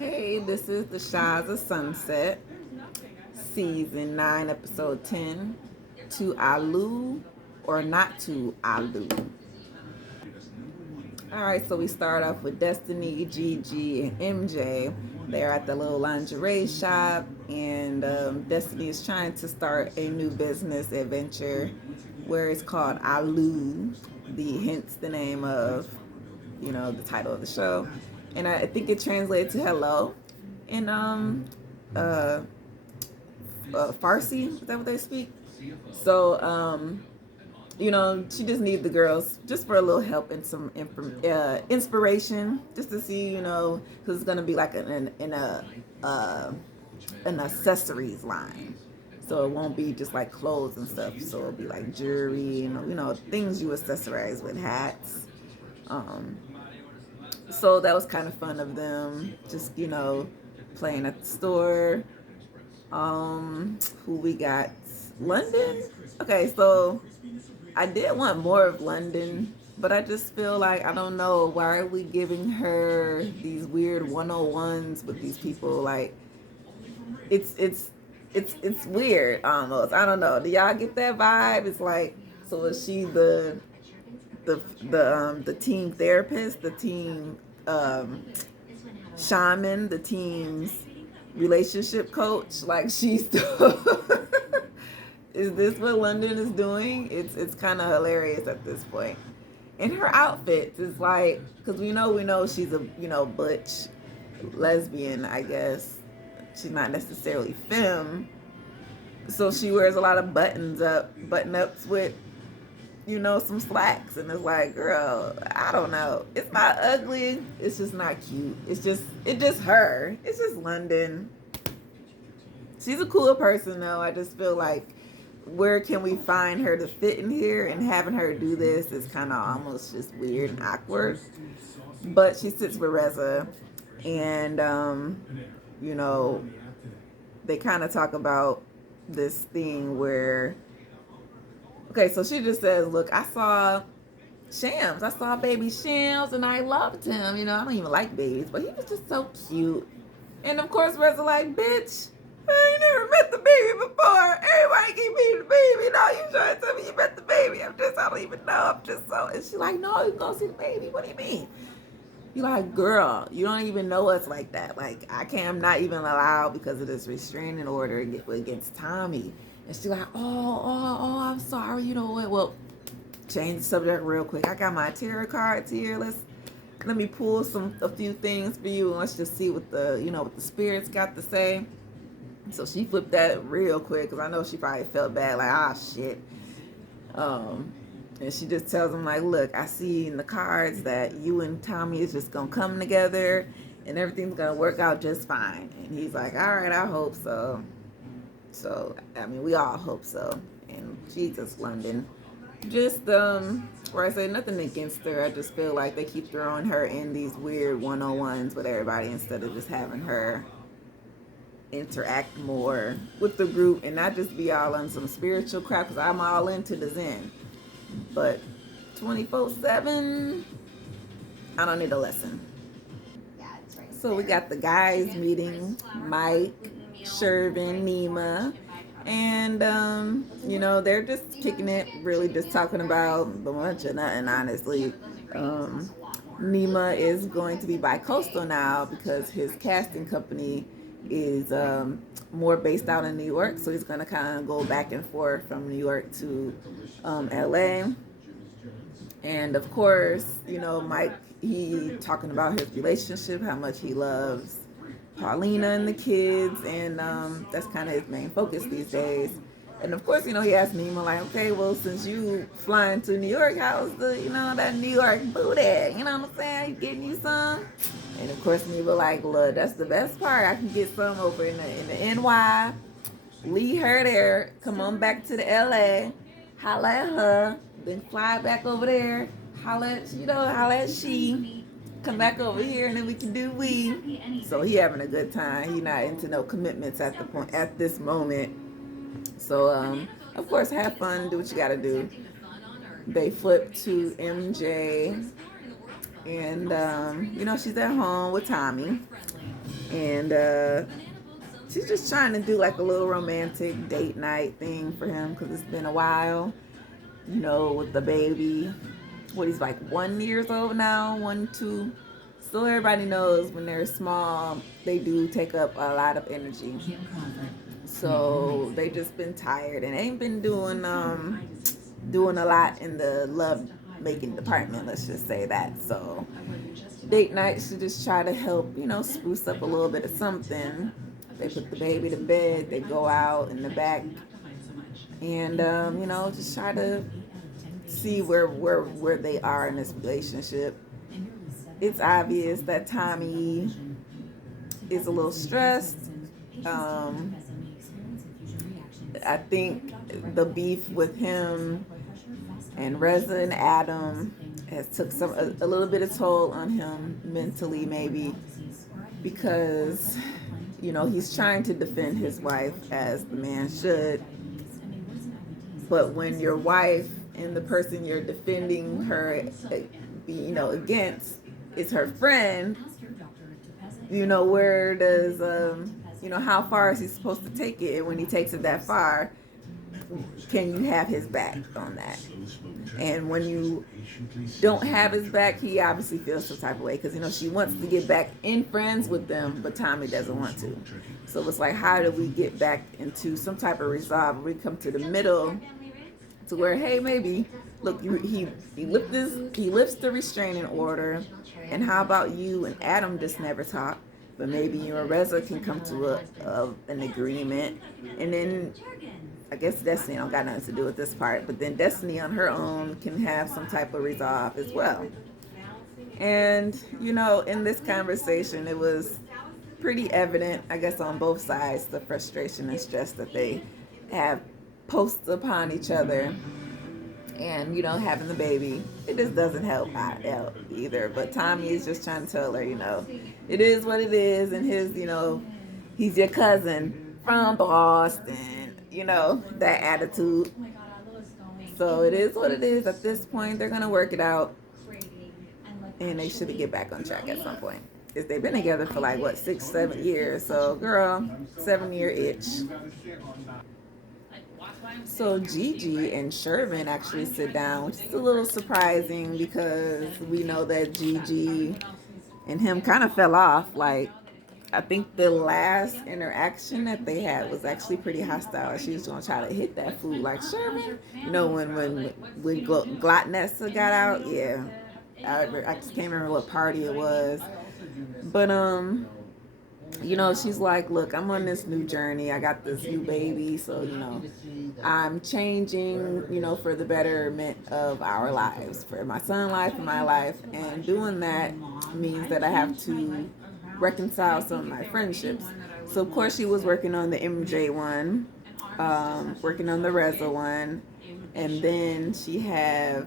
Hey, this is the Shahs of Sunset, Season 9, Episode 10, To Ahloo or Not to Ahloo. Alright, so we start off with Destiny, Gigi, and MJ. They're at the little lingerie shop, and Destiny is trying to start a new business adventure where it's called Ahloo, hence the name of, the title of the show. And I think it translates to hello. And uh, Farsi, is that what they speak? So she just needs the girls just for a little help and some inspiration, just to see, because it's gonna be like an accessories line. So it won't be just like clothes and stuff. So it'll be like jewelry and things you accessorize with, hats. So that was kind of fun of them, just playing at the store. Who we got? London. Okay, so I did want more of London, but I just feel like I don't know, why are we giving her these weird 101s with these people? Like it's weird almost. I don't know. Do y'all get that vibe? It's like, so is she the team therapist, the team shaman, the team's relationship coach? Like, she's still is this what London is doing? It's kind of hilarious at this point. And her outfits is like, because we know she's a butch lesbian, I guess. She's not necessarily femme, so she wears a lot of button ups with some slacks, and it's like, girl, I don't know. It's not ugly. It's just not cute. It's just her. It's just London. She's a cool person though. I just feel like, where can we find her to fit in here? And having her do this is kind of almost just weird and awkward. But she sits with Reza, and they kind of talk about this thing where, okay, so she just says, look, I saw Shams. I saw baby Shams, and I loved him. I don't even like babies, but he was just so cute. And of course, Reza like, bitch, I ain't never met the baby before. Everybody keep meeting the baby. No, you trying to tell me you met the baby? I don't even know. I'm just so. And she like, no, you go see the baby. What do you mean? You like, girl, you don't even know us like that. Like, I'm not even allowed because of this restraining order against Tommy. And she like, oh, I'm sorry. You know what? Well, change the subject real quick. I got my tarot cards here. Let me pull a few things for you, and let's just see what the spirits got to say. So she flipped that real quick, because I know she probably felt bad, like, shit. And she just tells him, like, look, I see in the cards that you and Tommy is just gonna come together and everything's gonna work out just fine. And he's like, all right, I hope so. So, I mean, we all hope so. And Jesus, London. Just, where I say nothing against her, I just feel like they keep throwing her in these weird 101s with everybody instead of just having her interact more with the group and not just be all on some spiritual crap, because I'm all into the Zen. But 24/7, I don't need a lesson. So we got the guys meeting, Mike, Shervin, Nima, and they're just kicking it, really just talking about a bunch of nothing, honestly. Nima is going to be bi-coastal now because his casting company is more based out in New York, so he's going to kind of go back and forth from New York to LA. And of course, Mike, he talking about his relationship, how much he loves Paulina and the kids, and that's kind of his main focus these days. And of course, he asked Nima, like, okay, well, since you flying to New York, how's that New York booty? You know what I'm saying? You getting you some? And of course, Nima like, look, that's the best part. I can get some over in the NY. Leave her there. Come on back to the LA. Holla at her. Then fly back over there. Holla at she. Come back over here, and then we can do we. So he having a good time. He not into no commitments at this moment. So of course, have fun. Do what you gotta do. They flip to MJ. And, she's at home with Tommy. And she's just trying to do like a little romantic date night thing for him because it's been a while, with the baby. What, he's like 1 year old now, 1, 2. So everybody knows when they're small, they do take up a lot of energy. So they just been tired and ain't been doing a lot in the love making department. Let's just say that. So date night should just try to help, spruce up a little bit of something. They put the baby to bed. They go out in the back, and just try to see where they are in this relationship. It's obvious that Tommy is a little stressed. I think the beef with him and Reza and Adam has took a little bit of toll on him mentally, maybe because he's trying to defend his wife as the man should. But when your wife and the person you're defending her, against is her friend, where does how far is he supposed to take it? And when he takes it that far, can you have his back on that? And when you don't have his back, he obviously feels some type of way because she wants to get back in friends with them, but Tommy doesn't want to. So it's like, how do we get back into some type of resolve? We come to the middle to where, hey, maybe look, he lifts the restraining order, and how about you and Adam just never talk? But maybe you and Reza can come to an agreement, and then I guess Destiny don't got nothing to do with this part, but then Destiny on her own can have some type of resolve as well. And in this conversation, it was pretty evident, I guess, on both sides, the frustration and stress that they have posts upon each other. And having the baby, it just doesn't help out either. But Tommy is just trying to tell her, it is what it is, and his, he's your cousin from Boston, that attitude. So it is what it is. At this point, they're gonna work it out, and they should get back on track at some point. Because they've been together for like 6, 7 years. So girl, 7-year itch. So Gigi and Sherman actually sit down, which is a little surprising because we know that Gigi and him kind of fell off. Like, I think the last interaction that they had was actually pretty hostile. She was gonna try to hit that fool like Sherman. When Glotnessa got out, yeah. I just can't remember what party it was. But she's like, look, I'm on this new journey. I got this new baby, so I'm changing, for the betterment of our lives, for my son's life and my life. And doing that means that I have to reconcile some of my friendships. So of course she was working on the MJ one, working on the Reza one, and then she has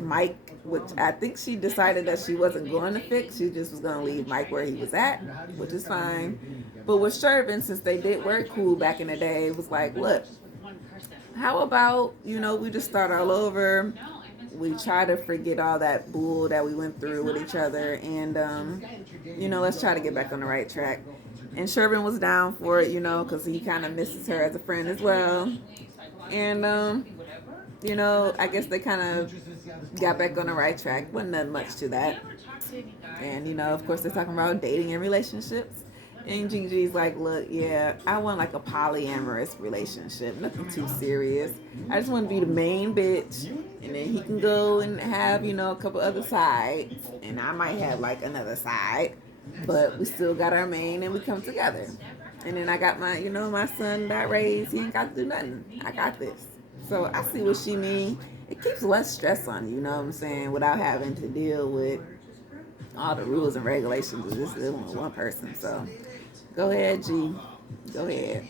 Mike, which I think she decided that she wasn't going to fix. She just was going to leave Mike where he was at, which is fine. But with Shervin, since they did work cool back in the day, it was like, look, how about, we just start all over. We try to forget all that bull that we went through with each other, and let's try to get back on the right track. And Shervin was down for it, because he kind of misses her as a friend as well. And I guess they kind of got back on the right track. Wasn't that much to that. And of course they're talking about dating and relationships. And Gigi's like, look, yeah, I want like a polyamorous relationship. Nothing too serious. I just want to be the main bitch. And then he can go and have, a couple other sides. And I might have like another side. But we still got our main and we come together. And then I got my, my son got raised. He ain't got to do nothing. I got this. So I see what she mean. It keeps less stress on you, what I'm saying, without having to deal with all the rules and regulations of just dealing with one person. So go ahead, G. Go ahead.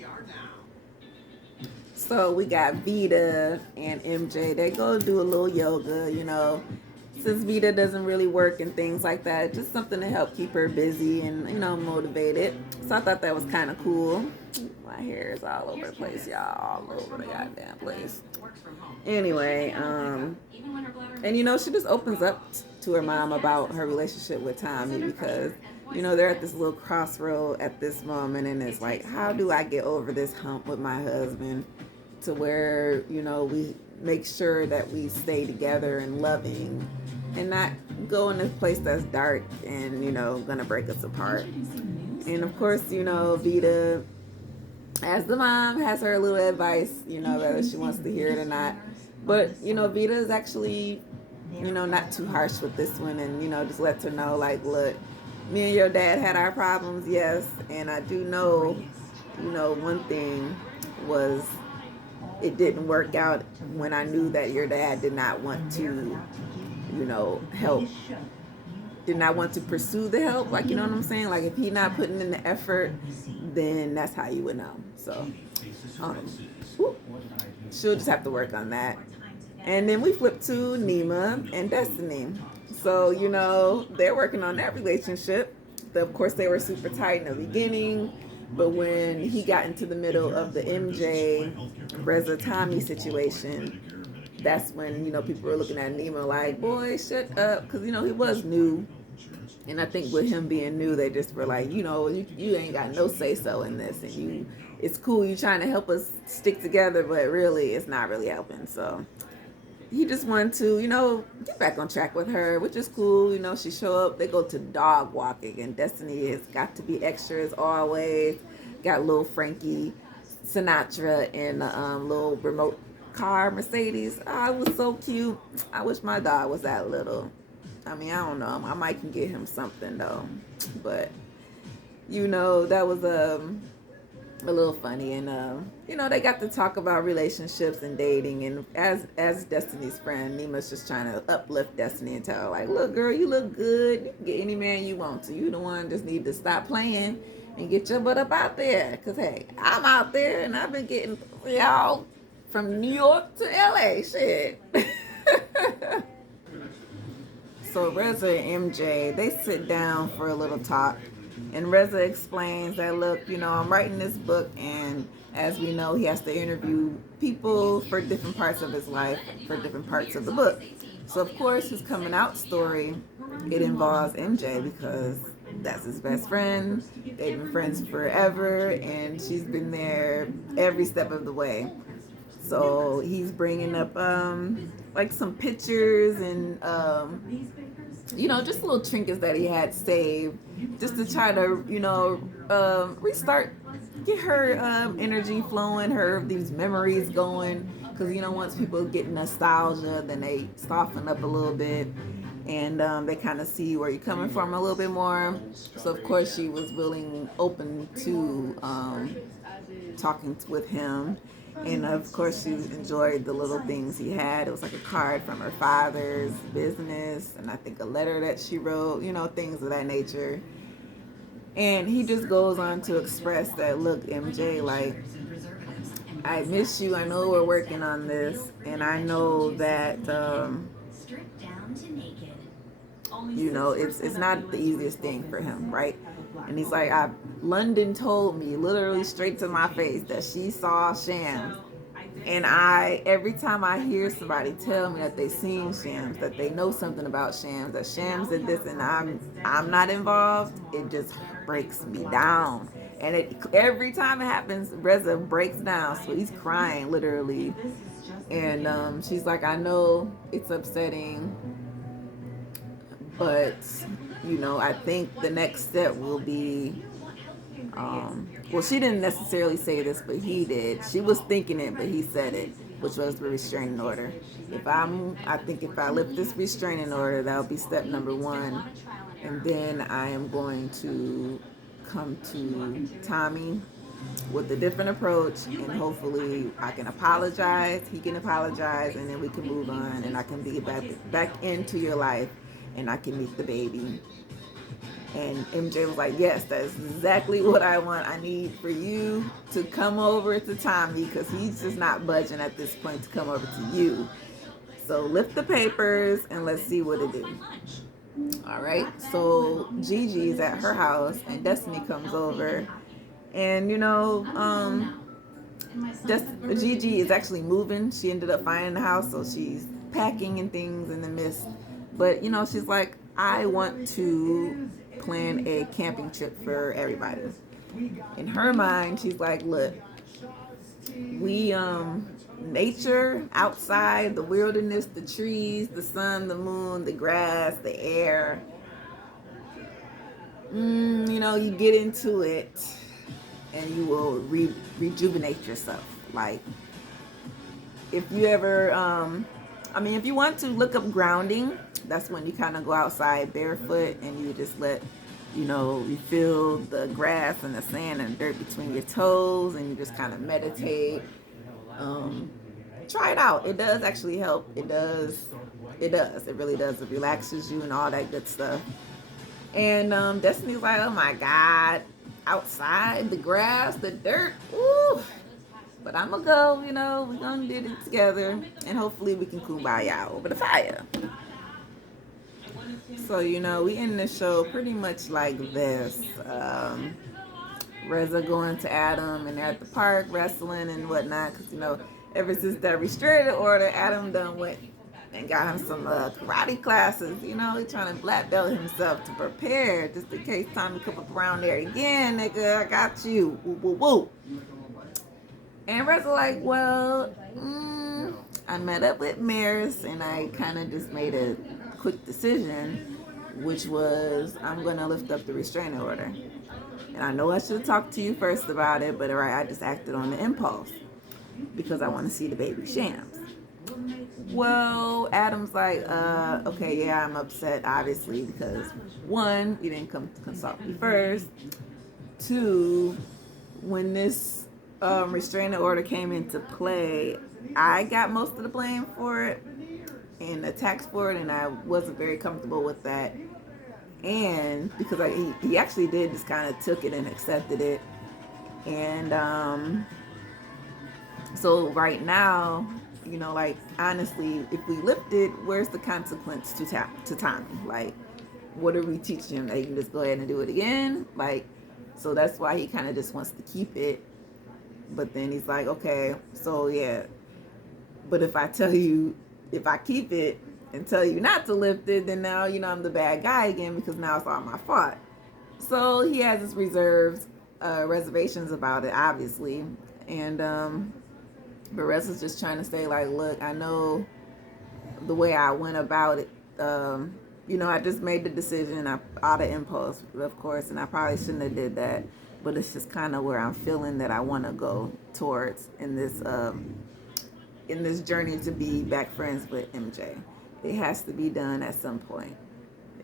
So we got Vita and MJ. They go do a little yoga, since Vita doesn't really work and things like that, just something to help keep her busy and, you know, motivated. So I thought that was kind of cool. My hair is all over the place, y'all, all over the goddamn place. Anyway, and you know, she just opens up to her mom about her relationship with Tommy because, you know, they're at this little crossroad at this moment, and it's like, how do I get over this hump with my husband to where, you know, we make sure that we stay together and loving and not go in this place that's dark and, you know, gonna break us apart. And of course, you know, Vita, as the mom, has her little advice, you know, whether she wants to hear it or not. But, you know, Vita is actually, you know, not too harsh with this one, and, you know, just lets her know, like, look, me and your dad had our problems, yes, and I do know, you know, one thing was it didn't work out when I knew that your dad did not want to, you know, help, did not want to pursue the help, like, you know what I'm saying? Like, if he not putting in the effort, then that's how you would know. So, she'll just have to work on that. And then we flip to Nima and Destiny. So, you know, they're working on that relationship. Of course, they were super tight in the beginning, but when he got into the middle of the MJ, Reza Tommy situation, that's when, you know, people were looking at Nima like, boy, shut up. Because, you know, he was new. And I think with him being new, they just were like, you know, you ain't got no say-so in this. And you, it's cool, you trying to help us stick together, but really, it's not really helping. So he just wanted to, you know, get back on track with her, which is cool. You know, she show up, they go to dog walking, and Destiny has got to be extra as always. Got little Frankie Sinatra in a little remote car Mercedes. Oh, it was so cute. I wish my dog was that little. I mean, I don't know. I might can get him something though, but you know, that was a little funny, and you know, they got to talk about relationships and dating, and as Destiny's friend, Nima's just trying to uplift Destiny and tell her like, look, girl, you look good. You can get any man you want to. You the one just need to stop playing and get your butt up out there, cause hey, I'm out there and I've been getting y'all from New York to LA, shit. So Reza and MJ, they sit down for a little talk, and Reza explains that, look, you know, I'm writing this book, and as we know, he has to interview people for different parts of his life, for different parts of the book. So of course, his coming out story, it involves MJ because that's his best friend. They've been friends forever, and she's been there every step of the way. So he's bringing up like some pictures and you know, just little trinkets that he had saved, just to try to, you know, restart, get her energy flowing, her these memories going. Because, you know, once people get nostalgia, then they soften up a little bit, and they kind of see where you're coming from a little bit more. So of course she was willing, open to talking with him. And of course, she enjoyed the little things he had. It was like a card from her father's business, and I think a letter that she wrote, you know, things of that nature. And he just goes on to express that, look, MJ, like, I miss you. I know we're working on this, and I know that, you know, it's not the easiest thing for him, right? And he's like, London told me literally straight to my face that she saw Shams. And every time I hear somebody tell me that they seen Shams, that they know something about Shams, that Shams did this and I'm not involved, it just breaks me down. And every time it happens, Reza breaks down. So he's crying literally. And she's like, I know it's upsetting, but you know, I think the next step will be, well, she didn't necessarily say this, but he did. She was thinking it, but he said it, which was the restraining order. I think if I lift this restraining order, that'll be step number one. And then I am going to come to Tommy with a different approach, and hopefully I can apologize, he can apologize, and then we can move on, and I can be back into your life, and I can meet the baby. And MJ was like, yes, that's exactly what I want. I need for you to come over to Tommy, because he's just not budging at this point to come over to you. So lift the papers and let's see what it do. All right. So Gigi is at her house and Destiny comes over, and Gigi is actually moving. She ended up finding the house, so she's packing and things in the midst. But she's like, I want to plan a camping trip for everybody. In her mind, she's like, look, we nature outside, the wilderness, the trees, the sun, the moon, the grass, the air. You get into it and you will rejuvenate yourself. Like, if you ever if you want to look up grounding, that's when you kind of go outside barefoot and you just let you feel the grass and the sand and dirt between your toes, and you just kind of meditate. Try it out. It does actually help. It really does. It relaxes you and all that good stuff. And Destiny's like, oh my God, outside, the grass, the dirt, ooh. But I'm gonna go, we're gonna do it together, and hopefully we can kumbaya over the fire. So, we end the show pretty much like this. Reza going to Adam, and they're at the park wrestling and whatnot, because, ever since that restraining order, Adam done went and got him some karate classes. He's trying to black belt himself to prepare, just in case Tommy come up around there again, nigga, I got you. Woo, woo, woo. And Reza like, well, I met up with Maris, and I kind of just made a quick decision, which was I'm going to lift up the restraining order. And I know I should have talked to you first about it, but I just acted on the impulse because I want to see the baby Shams. Well, Adam's like, okay, yeah, I'm upset, obviously, because one, you didn't come to consult me first. Two, when this restraining order came into play, I got most of the blame for it and the tax for it, and I wasn't very comfortable with that. And because he actually did just kind of took it and accepted it. And so right now, honestly, if we lift it, where's the consequence to Tommy? Like, what are we teaching him? That he can just go ahead and do it again? Like, so that's why he kind of just wants to keep it. But then he's like, okay, so yeah, but if I keep it and tell you not to lift it, then now, I'm the bad guy again, because now it's all my fault. So he has his reservations about it, obviously. And, but Reza's just trying to say, like, look, I know the way I went about it, I just made the decision out of impulse, of course, and I probably shouldn't have did that. But it's just kind of where I'm feeling that I want to go towards in this journey to be back friends with MJ. It has to be done at some point.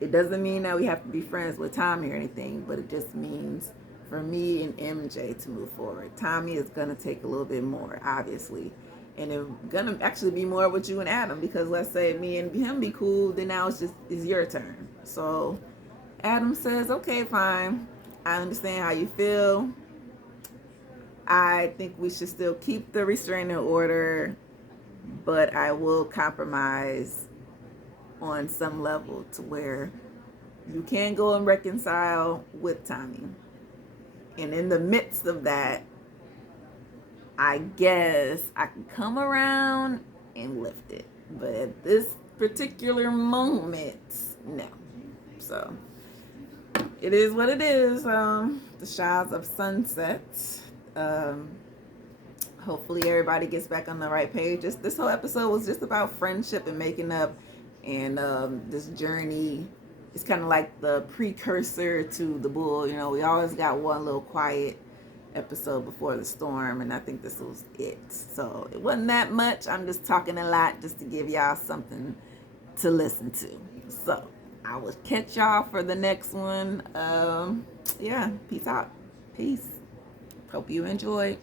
It doesn't mean that we have to be friends with Tommy or anything, but it just means for me and MJ to move forward. Tommy is going to take a little bit more, obviously. And it's going to actually be more with you and Adam, because let's say me and him be cool, then now it's your turn. So Adam says, okay, fine. I understand how you feel. I think we should still keep the restraining order, but I will compromise on some level to where you can go and reconcile with Tommy. And in the midst of that, I guess I can come around and lift it. But at this particular moment, no. So it is what it is. The Shahs of Sunset. Hopefully everybody gets back on the right page. This whole episode was just about friendship and making up, and this journey is kind of like the precursor to the bull. We always got one little quiet episode before the storm, and I think this was it. So it wasn't that much. I'm just talking a lot just to give y'all something to listen to. So I will catch y'all for the next one. Yeah, peace out. Peace. Hope you enjoyed.